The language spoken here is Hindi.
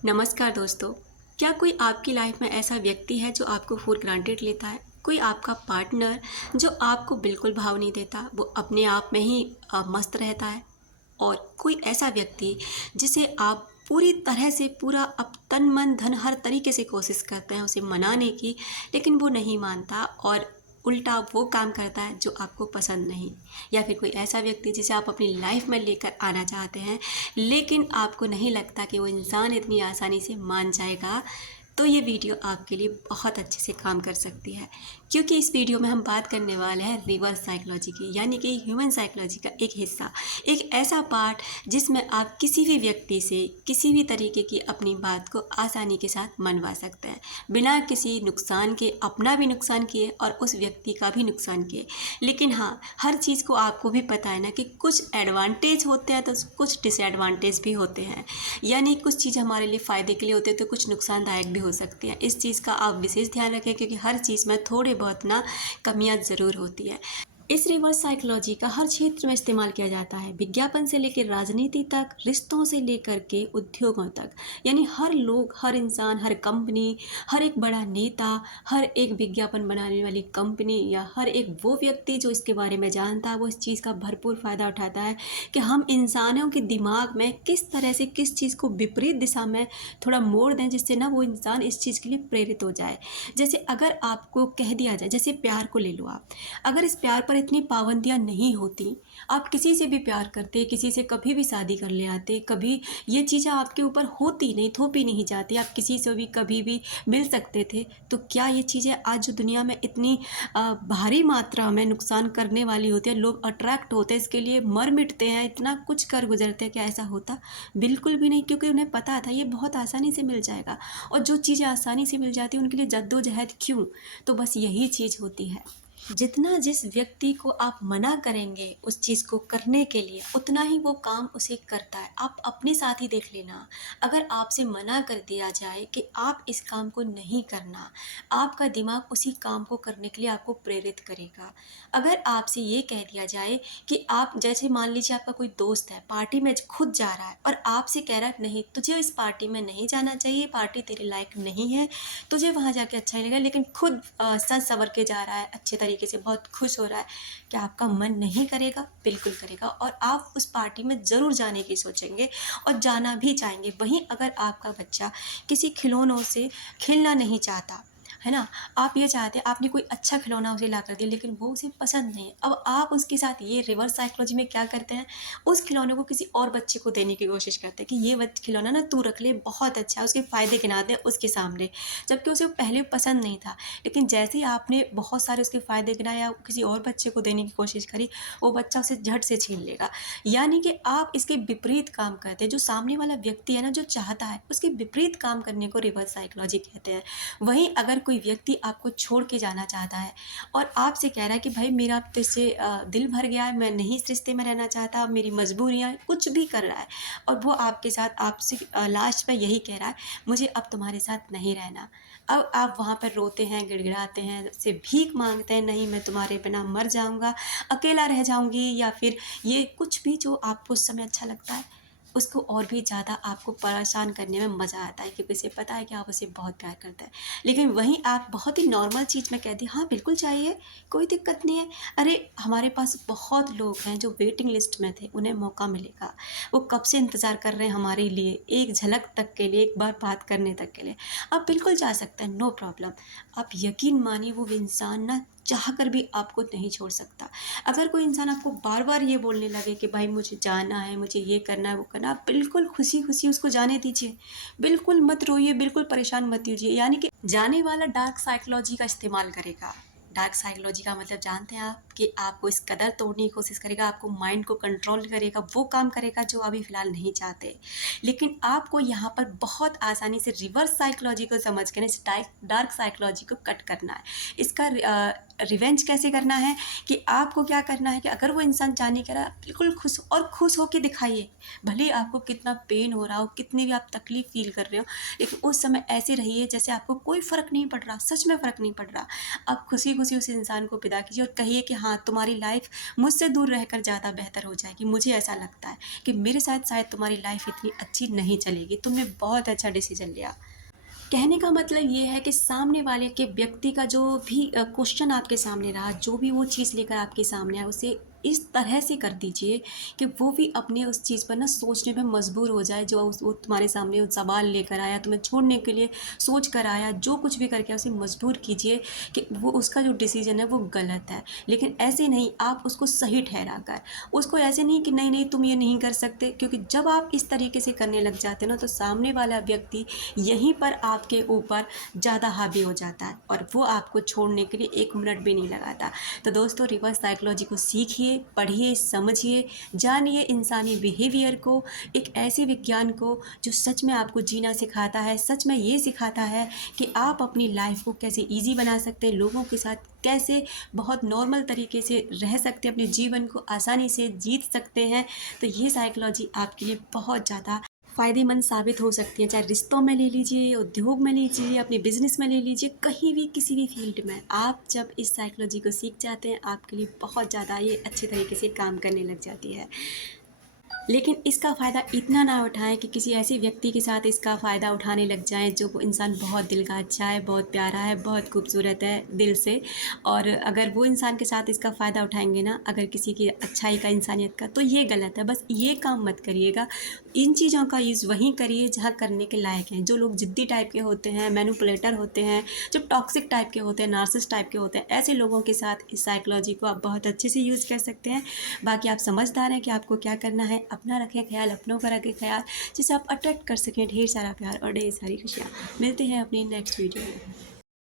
नमस्कार दोस्तों। क्या कोई आपकी लाइफ में ऐसा व्यक्ति है जो आपको फॉर ग्रांटेड लेता है? कोई आपका पार्टनर जो आपको बिल्कुल भाव नहीं देता, वो अपने आप में ही मस्त रहता है? और कोई ऐसा व्यक्ति जिसे आप पूरी तरह से पूरा अब तन मन धन हर तरीके से कोशिश करते हैं उसे मनाने की, लेकिन वो नहीं मानता और उल्टा वो काम करता है जो आपको पसंद नहीं। या फिर कोई ऐसा व्यक्ति जिसे आप अपनी लाइफ में लेकर आना चाहते हैं, लेकिन आपको नहीं लगता कि वो इंसान इतनी आसानी से मान जाएगा। तो ये वीडियो आपके लिए बहुत अच्छे से काम कर सकती है, क्योंकि इस वीडियो में हम बात करने वाले हैं रिवर्स साइकोलॉजी की, यानी कि ह्यूमन साइकोलॉजी का एक हिस्सा, एक ऐसा पार्ट जिसमें आप किसी भी व्यक्ति से किसी भी तरीके की अपनी बात को आसानी के साथ मनवा सकते हैं, बिना किसी नुकसान के, अपना भी नुकसान किए और उस व्यक्ति का भी नुकसान किए। लेकिन हाँ, हर चीज़ को आपको भी पता है ना कि कुछ एडवांटेज होते हैं तो कुछ डिसएडवांटेज भी होते हैं, यानी कुछ चीज़ हमारे लिए फ़ायदे के लिए होती है तो कुछ नुकसानदायक भी हो सकती है। इस चीज़ का आप विशेष ध्यान रखें, क्योंकि हर चीज़ में थोड़े बहुत ना कमियां ज़रूर होती है। इस रिवर्स साइकोलॉजी का हर क्षेत्र में इस्तेमाल किया जाता है, विज्ञापन से लेकर राजनीति तक, रिश्तों से लेकर के उद्योगों तक। यानी हर लोग, हर इंसान, हर कंपनी, हर एक बड़ा नेता, हर एक विज्ञापन बनाने वाली कंपनी या हर एक वो व्यक्ति जो इसके बारे में जानता है, वो इस चीज़ का भरपूर फ़ायदा उठाता है कि हम इंसानों के दिमाग में किस तरह से किस चीज़ को विपरीत दिशा में थोड़ा मोड़ दें, जिससे ना वो इंसान इस चीज़ के लिए प्रेरित हो जाए। जैसे अगर आपको कह दिया जाए, जैसे प्यार को ले लो आप, अगर इस प्यार पर इतनी पाबंदियां नहीं होती, आप किसी से भी प्यार करते, किसी से कभी भी शादी कर ले आते, कभी ये चीज़ें आपके ऊपर होती नहीं, थोपी नहीं जाती, आप किसी से भी कभी भी मिल सकते थे, तो क्या ये चीज़ें आज जो दुनिया में इतनी भारी मात्रा में नुकसान करने वाली होती है, लोग अट्रैक्ट होते हैं इसके लिए, मर मिटते हैं, इतना कुछ कर गुजरते हैं, क्या ऐसा होता? बिल्कुल भी नहीं, क्योंकि उन्हें पता था ये बहुत आसानी से मिल जाएगा। और जो चीज़ें आसानी से मिल जाती हैं उनके लिए जद्दोजहद क्यों? तो बस यही चीज़ होती है। जितना जिस व्यक्ति को आप मना करेंगे उस चीज़ को करने के लिए, उतना ही वो काम उसे करता है। आप अपने साथ ही देख लेना, अगर आपसे मना कर दिया जाए कि आप इस काम को नहीं करना, आपका दिमाग उसी काम को करने के लिए आपको प्रेरित करेगा। अगर आपसे ये कह दिया जाए कि आप, जैसे मान लीजिए आपका कोई दोस्त है, पार्टी में खुद जा रहा है और आपसे कह रहा है नहीं, तुझे इस पार्टी में नहीं जाना चाहिए, पार्टी तेरे लायक नहीं है, तुझे वहाँ जाके अच्छा नहीं लगेगा, लेकिन खुद सज संवर के जा रहा है, अच्छे तरीके से बहुत खुश हो रहा है, क्या आपका मन नहीं करेगा? बिल्कुल करेगा, और आप उस पार्टी में ज़रूर जाने की सोचेंगे और जाना भी चाहेंगे। वहीं अगर आपका बच्चा किसी खिलौनों से खेलना नहीं चाहता है ना, आप ये चाहते हैं, आपने कोई अच्छा खिलौना उसे ला कर दिया लेकिन वो उसे पसंद नहीं है, अब आप उसके साथ ये रिवर्स साइकोलॉजी में क्या करते हैं, उस खिलौने को किसी और बच्चे को देने की कोशिश करते हैं कि ये खिलौना ना तू रख ले, बहुत अच्छा है, उसके फ़ायदे गिनाते हैं उसके सामने, जबकि उसे पहले पसंद नहीं था। लेकिन जैसे ही आपने बहुत सारे उसके फ़ायदे गिनाए या किसी और बच्चे को देने की कोशिश करी, वो बच्चा उसे झट से छीन लेगा। यानी कि आप इसके विपरीत काम करते हैं, जो सामने वाला व्यक्ति है ना, जो चाहता है उसके विपरीत काम करने को रिवर्स साइकोलॉजी कहते हैं। वहीं अगर कोई व्यक्ति आपको छोड़ के जाना चाहता है और आपसे कह रहा है कि भाई मेरा अब तो इससे दिल भर गया है, मैं नहीं इस रिश्ते में रहना चाहता, मेरी मजबूरियाँ, कुछ भी कर रहा है, और वो आपके साथ आपसे लास्ट में यही कह रहा है, मुझे अब तुम्हारे साथ नहीं रहना। अब आप वहाँ पर रोते हैं, गिड़गिड़ाते हैं, उससे भीख मांगते हैं, नहीं मैं तुम्हारे बिना मर जाऊँगा, अकेला रह जाऊँगी, या फिर ये कुछ भी जो आपको उस समय अच्छा लगता है, उसको और भी ज़्यादा आपको परेशान करने में मज़ा आता है, क्योंकि उसे पता है कि आप उसे बहुत प्यार करते हैं। लेकिन वहीं आप बहुत ही नॉर्मल चीज़ में कह दिए, हाँ बिल्कुल चाहिए, कोई दिक्कत नहीं है, अरे हमारे पास बहुत लोग हैं जो वेटिंग लिस्ट में थे, उन्हें मौका मिलेगा, वो कब से इंतज़ार कर रहे हैं हमारे लिए, एक झलक तक के लिए, एक बार बात करने तक के लिए। आप बिल्कुल जा सकते हैं, नो प्रॉब्लम। आप यकीन मानिए वो इंसान ना चाह कर भी आपको नहीं छोड़ सकता। अगर कोई इंसान आपको बार बार ये बोलने लगे कि भाई मुझे जाना है, मुझे ये करना है, वो करना है, आप बिल्कुल खुशी खुशी उसको जाने दीजिए, बिल्कुल मत रोइए, बिल्कुल परेशान मत कीजिए। यानी कि जाने वाला डार्क साइकोलॉजी का इस्तेमाल करेगा। डार्क साइकोलॉजी का मतलब जानते हैं आप, कि आपको इस कदर तोड़ने की कोशिश करेगा, आपको माइंड को कंट्रोल करेगा, वो काम करेगा जो अभी फ़िलहाल नहीं चाहते। लेकिन आपको यहाँ पर बहुत आसानी से रिवर्स साइकोलॉजी को समझ कर इस डार्क साइकोलॉजी को कट करना है। इसका रिवेंज कैसे करना है कि आपको क्या करना है कि अगर वो इंसान जाने के रहा बिल्कुल खुश हो के दिखाइए। भले ही आपको कितना पेन हो रहा हो, कितनी भी आप तकलीफ़ फ़ील कर रहे हो, लेकिन उस समय ऐसे रहिए जैसे आपको कोई फ़र्क नहीं पड़ रहा, सच में फ़र्क नहीं पड़ रहा। आप खुशी-खुशी उस इंसान को विदा कीजिए और कहिए कि हाँ, तुम्हारी लाइफ़ मुझसे दूर रहकर ज़्यादा बेहतर हो जाएगी। मुझे ऐसा लगता है कि मेरे साथ शायद तुम्हारी लाइफ़ इतनी अच्छी नहीं चलेगी। तुमने बहुत अच्छा डिसीज़न लिया। कहने का मतलब ये है कि सामने वाले के व्यक्ति का जो भी क्वेश्चन आपके सामने रहा, जो भी वो चीज़ लेकर आपके सामने आया, उसे इस तरह से कर दीजिए कि वो भी अपने उस चीज़ पर ना सोचने में मजबूर हो जाए। जो वो तुम्हारे सामने वो सवाल लेकर आया, तुम्हें छोड़ने के लिए सोच कर आया, जो कुछ भी करके उसे मजबूर कीजिए कि वो उसका जो डिसीज़न है वो गलत है। लेकिन ऐसे नहीं, आप उसको सही ठहरा कर, उसको ऐसे नहीं कि नहीं नहीं तुम ये नहीं कर सकते, क्योंकि जब आप इस तरीके से करने लग जाते हैं ना, तो सामने वाला व्यक्ति यहीं पर आपके ऊपर ज़्यादा हावी हो जाता है और वो आपको छोड़ने के लिए 1 मिनट भी नहीं लगाता। तो दोस्तों, रिवर्स साइकोलॉजी को सीखिए, पढ़िए, समझिए, जानिए इंसानी बिहेवियर को, एक ऐसे विज्ञान को जो सच में आपको जीना सिखाता है, सच में ये सिखाता है कि आप अपनी लाइफ को कैसे ईज़ी बना सकते हैं, लोगों के साथ कैसे बहुत नॉर्मल तरीके से रह सकते हैं, अपने जीवन को आसानी से जीत सकते हैं। तो ये साइकोलॉजी आपके लिए बहुत ज़्यादा फ़ायदेमंद साबित हो सकती है, चाहे रिश्तों में ले लीजिए, उद्योग में लीजिए, अपने बिज़नेस में ले लीजिए, कहीं भी किसी भी फ़ील्ड में। आप जब इस साइकोलॉजी को सीख जाते हैं, आपके लिए बहुत ज़्यादा ये अच्छे तरीके से काम करने लग जाती है। लेकिन इसका फ़ायदा इतना ना उठाएं कि किसी ऐसे व्यक्ति के साथ इसका फ़ायदा उठाने लग जाएं जो वो इंसान बहुत दिल का अच्छा है, बहुत प्यारा है, बहुत खूबसूरत है दिल से। और अगर वो इंसान के साथ इसका फ़ायदा उठाएंगे ना, अगर किसी की अच्छाई का, इंसानियत का, तो ये गलत है। बस ये काम मत करिएगा। इन चीज़ों का यूज़ वहीं करिए जहाँ करने के लायक हैं। जो लोग ज़िद्दी टाइप के होते हैं, मैनिपुलेटर होते हैं, जो टॉक्सिक टाइप के होते हैं, नार्सिसिस्ट टाइप के होते हैं, ऐसे लोगों के साथ इस साइकोलॉजी को आप बहुत अच्छे से यूज़ कर सकते हैं। बाकी आप समझदार हैं कि आपको क्या करना है। अपना रखें ख्याल, अपनों का रखें ख्याल, जिससे आप अट्रैक्ट कर सकें ढेर सारा प्यार और ढेर सारी खुशियाँ। मिलते हैं अपनी नेक्स्ट वीडियो में।